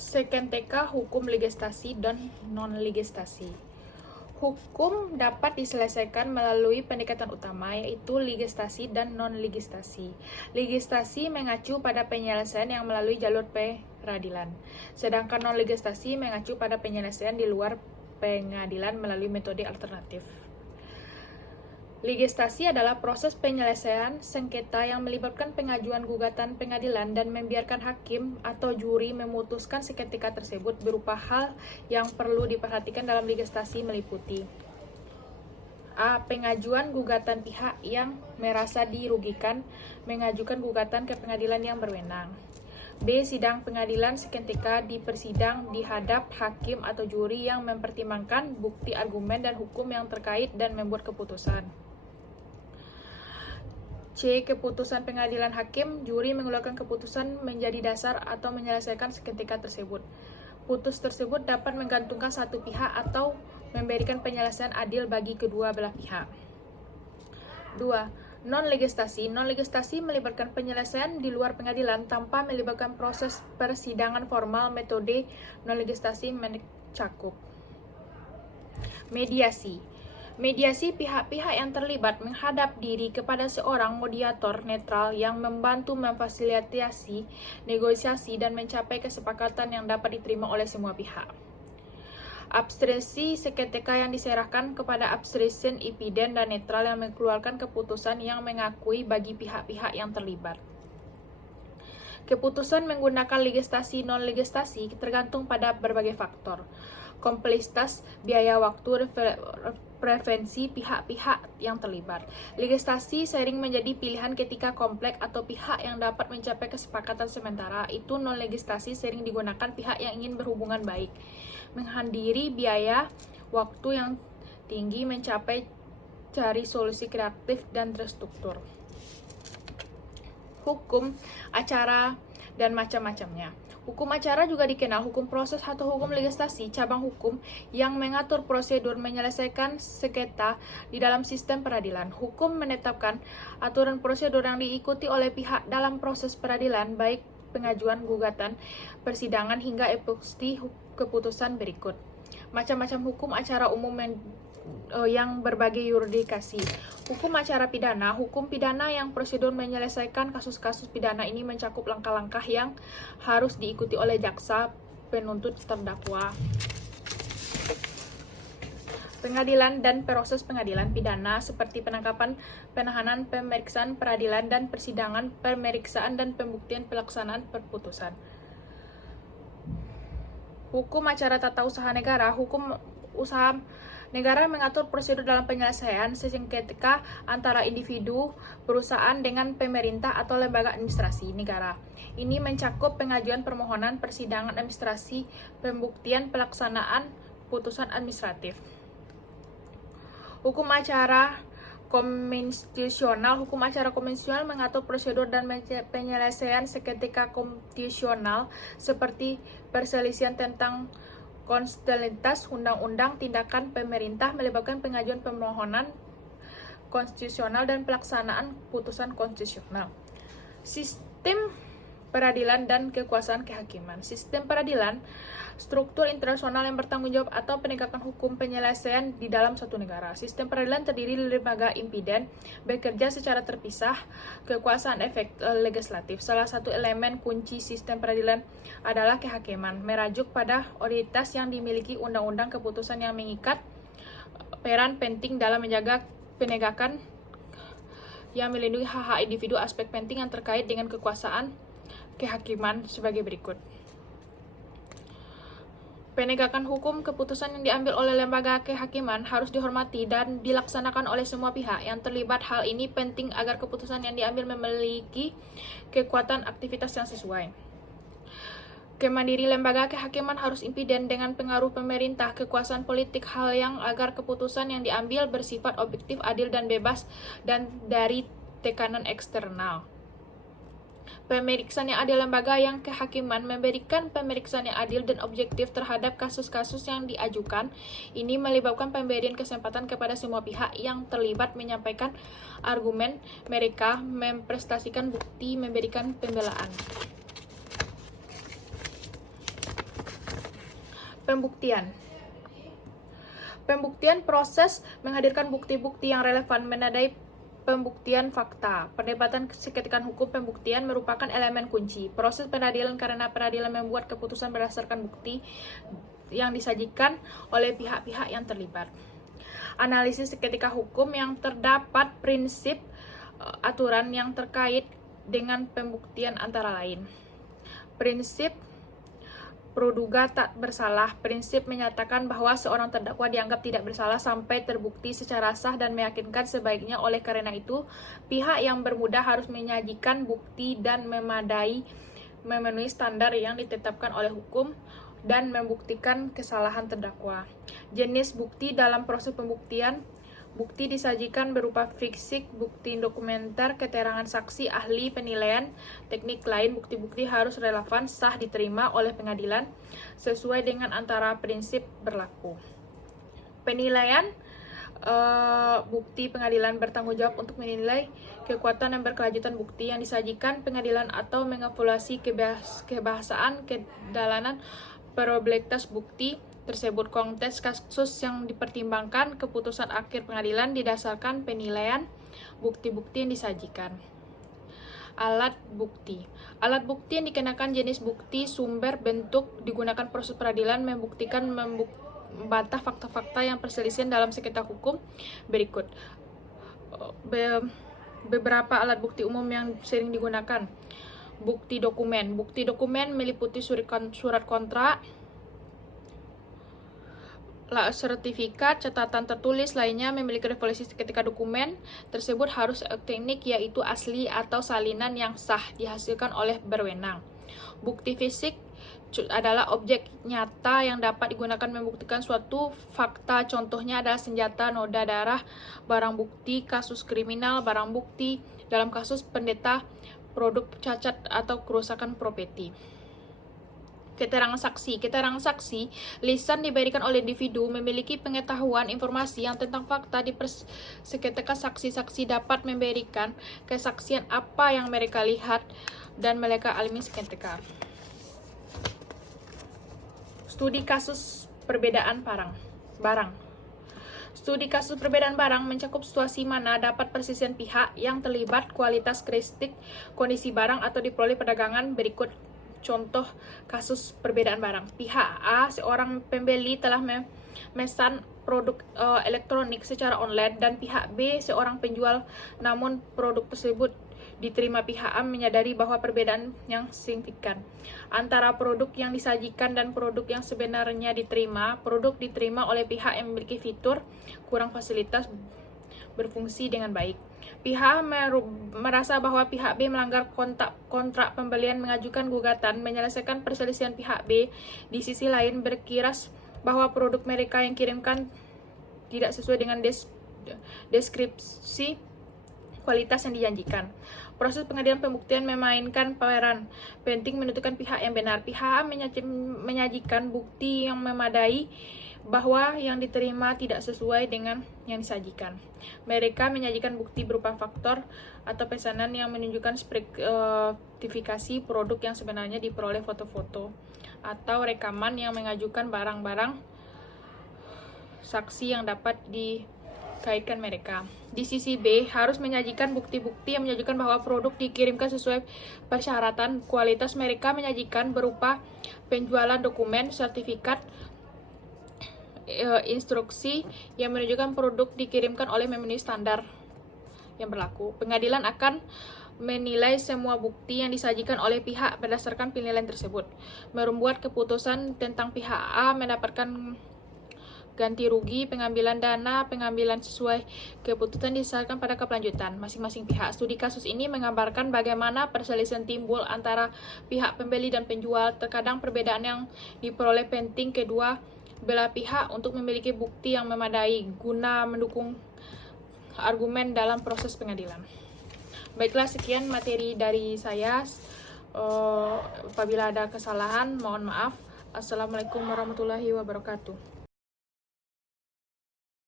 Sekenteka hukum legistasi dan non-legistasi. Hukum dapat diselesaikan melalui pendekatan utama, yaitu legistasi dan non-legistasi. Legistasi mengacu pada penyelesaian yang melalui jalur peradilan, sedangkan non-legistasi mengacu pada penyelesaian di luar pengadilan melalui metode alternatif. Legistasi adalah proses penyelesaian sengketa yang melibatkan pengajuan gugatan pengadilan dan membiarkan hakim atau juri memutuskan seketika tersebut. Berupa hal yang perlu diperhatikan dalam legistasi meliputi: A. Pengajuan gugatan pihak yang merasa dirugikan mengajukan gugatan ke pengadilan yang berwenang. B. Sidang pengadilan seketika di persidang di hadap hakim atau juri yang mempertimbangkan bukti, argumen, dan hukum yang terkait dan membuat keputusan. C. Keputusan pengadilan hakim, juri mengeluarkan keputusan menjadi dasar atau menyelesaikan seketika tersebut. Putus tersebut dapat menggantungkan satu pihak atau memberikan penyelesaian adil bagi kedua belah pihak. 2. Non-legistasi. Non-legistasi melibatkan penyelesaian di luar pengadilan tanpa melibatkan proses persidangan formal. Metode non-legistasi mencakup mediasi. Mediasi, pihak-pihak yang terlibat menghadap diri kepada seorang mediator netral yang membantu memfasilitasi negosiasi dan mencapai kesepakatan yang dapat diterima oleh semua pihak. Abstresi, seketika yang diserahkan kepada abstraction impiden dan netral yang mengeluarkan keputusan yang mengakui bagi pihak-pihak yang terlibat. Keputusan menggunakan legistasi non-legistasi tergantung pada berbagai faktor: kompleksitas, biaya waktu, preferensi pihak-pihak yang terlibat. Legistasi sering menjadi pilihan ketika kompleks atau pihak yang dapat mencapai kesepakatan sementara. Itu non-legistasi sering digunakan pihak yang ingin berhubungan baik, menghadiri biaya waktu yang tinggi, mencapai cari solusi kreatif dan terstruktur. Hukum acara dan macam-macamnya. Hukum acara juga dikenal hukum proses atau hukum legistasi, cabang hukum yang mengatur prosedur menyelesaikan sengketa di dalam sistem peradilan. Hukum menetapkan aturan prosedur yang diikuti oleh pihak dalam proses peradilan, baik pengajuan gugatan, persidangan, hingga eksekusi keputusan berikut. Macam-macam hukum acara umum yang berbagai yurisdiksi. Hukum acara pidana. Hukum pidana yang prosedur menyelesaikan kasus-kasus pidana ini mencakup langkah-langkah yang harus diikuti oleh jaksa, penuntut, terdakwa. Pengadilan dan proses pengadilan pidana seperti penangkapan, penahanan, pemeriksaan, peradilan dan persidangan, pemeriksaan dan pembuktian, pelaksanaan perputusan. Hukum acara tata usaha negara. Hukum usaha negara mengatur prosedur dalam penyelesaian sengketa antara individu, perusahaan dengan pemerintah atau lembaga administrasi negara. Ini mencakup pengajuan permohonan, persidangan administrasi, pembuktian, pelaksanaan putusan administratif. Hukum acara konstitusional. Hukum acara konstitusional mengatur prosedur dan penyelesaian sengketa konstitusional seperti perselisihan tentang konstitusionalitas undang-undang, tindakan pemerintah melibatkan pengajuan permohonan konstitusional dan pelaksanaan putusan konstitusional. Sistem peradilan dan kekuasaan kehakiman. Sistem peradilan, struktur internasional yang bertanggung jawab atau penegakan hukum penyelesaian di dalam suatu negara. Sistem peradilan terdiri dari lembaga impiden, bekerja secara terpisah, kekuasaan legislatif. Salah satu elemen kunci sistem peradilan adalah kehakiman, merujuk pada otoritas yang dimiliki undang-undang, keputusan yang mengikat, peran penting dalam menjaga penegakan yang melindungi hak-hak individu. Aspek penting yang terkait dengan kekuasaan kehakiman sebagai berikut: penegakan hukum. Keputusan yang diambil oleh lembaga kehakiman harus dihormati dan dilaksanakan oleh semua pihak yang terlibat. Hal ini penting agar keputusan yang diambil memiliki kekuatan aktivitas yang sesuai. Kemandiri lembaga kehakiman harus impiden dengan pengaruh pemerintah, kekuasaan politik, hal yang agar keputusan yang diambil bersifat objektif, adil, dan bebas dan dari tekanan eksternal. Pemeriksaan yang adil. Lembaga yang kehakiman memberikan pemeriksaan yang adil dan objektif terhadap kasus-kasus yang diajukan. Ini melibatkan pemberian kesempatan kepada semua pihak yang terlibat menyampaikan argumen mereka, mempresentasikan bukti, memberikan pembelaan. Pembuktian. Pembuktian proses menghadirkan bukti-bukti yang relevan menandai pembuktian fakta. Perdebatan seketika hukum pembuktian merupakan elemen kunci proses peradilan karena peradilan membuat keputusan berdasarkan bukti yang disajikan oleh pihak-pihak yang terlibat. Analisis seketika hukum yang terdapat prinsip aturan yang terkait dengan pembuktian antara lain. Prinsip praduga tak bersalah. Prinsip menyatakan bahwa seorang terdakwa dianggap tidak bersalah sampai terbukti secara sah dan meyakinkan sebaiknya. Oleh karena itu, pihak yang bermudah harus menyajikan bukti dan memenuhi standar yang ditetapkan oleh hukum dan membuktikan kesalahan terdakwa. Jenis bukti dalam proses pembuktian. Bukti disajikan berupa fisik, bukti dokumenter, keterangan saksi, ahli, penilaian, teknik lain. Bukti-bukti harus relevan, sah, diterima oleh pengadilan, sesuai dengan antara prinsip berlaku. Penilaian, bukti pengadilan bertanggung jawab untuk menilai kekuatan dan berkelanjutan bukti yang disajikan pengadilan atau mengevaluasi kebahasaan, kedalaman, probabilitas bukti tersebut. Konteks kasus yang dipertimbangkan, keputusan akhir pengadilan didasarkan penilaian bukti-bukti yang disajikan. Alat bukti. Alat bukti yang dikenakan jenis bukti, sumber, bentuk, digunakan proses peradilan membuktikan membantah fakta-fakta yang perselisihan dalam sengketa hukum berikut. Beberapa alat bukti umum yang sering digunakan. Bukti dokumen. Bukti dokumen meliputi surat kontrak, sertifikat, catatan tertulis lainnya memiliki referensi ketika dokumen tersebut harus teknik, yaitu asli atau salinan yang sah dihasilkan oleh berwenang. Bukti fisik adalah objek nyata yang dapat digunakan membuktikan suatu fakta. Contohnya adalah senjata, noda darah, barang bukti kasus kriminal, barang bukti dalam kasus pendeta, produk cacat atau kerusakan properti. Keterangan saksi. Keterangan saksi, lisan diberikan oleh individu memiliki pengetahuan informasi yang tentang fakta di seketika. Saksi-saksi dapat memberikan kesaksian apa yang mereka lihat dan mereka alami seketika. Studi kasus perbedaan barang. Studi kasus perbedaan barang mencakup situasi mana dapat persisian pihak yang terlibat, kualitas, karakteristik, kondisi barang atau diperoleh perdagangan. Berikut contoh kasus perbedaan barang. Pihak A, seorang pembeli telah memesan produk elektronik secara online, dan pihak B, seorang penjual, namun produk tersebut diterima. Pihak A menyadari bahwa perbedaan yang signifikan antara produk yang disajikan dan produk yang sebenarnya diterima. Produk diterima oleh pihak yang memiliki fitur kurang fasilitas berfungsi dengan baik. Pihak merasa bahwa pihak B melanggar kontrak pembelian, mengajukan gugatan menyelesaikan perselisihan pihak B. Di sisi lain, berkiras bahwa produk mereka yang kirimkan tidak sesuai dengan deskripsi kualitas yang dijanjikan. Proses pengadilan pembuktian memainkan peran penting menentukan pihak yang benar. Pihak A menyajikan bukti yang memadai bahwa yang diterima tidak sesuai dengan yang disajikan. Mereka menyajikan bukti berupa faktor atau pesanan yang menunjukkan spesifikasi produk yang sebenarnya, diperoleh foto-foto atau rekaman yang mengajukan barang-barang saksi yang dapat dikaitkan mereka. Di sisi B, harus menyajikan bukti-bukti yang menunjukkan bahwa produk dikirimkan sesuai persyaratan. Kualitas mereka menyajikan berupa penjualan dokumen, sertifikat, instruksi yang menunjukkan produk dikirimkan oleh memenuhi standar yang berlaku. Pengadilan akan menilai semua bukti yang disajikan oleh pihak berdasarkan penilaian tersebut, membuat keputusan tentang pihak A mendapatkan ganti rugi, pengambilan dana, pengambilan sesuai keputusan disahkan pada kelanjutan masing-masing pihak. Studi kasus ini menggambarkan bagaimana perselisihan timbul antara pihak pembeli dan penjual. Terkadang perbedaan yang diperoleh penting kedua belah pihak untuk memiliki bukti yang memadai guna mendukung argumen dalam proses pengadilan. Baiklah, sekian materi dari saya. Apabila ada kesalahan, mohon maaf. Assalamualaikum warahmatullahi wabarakatuh.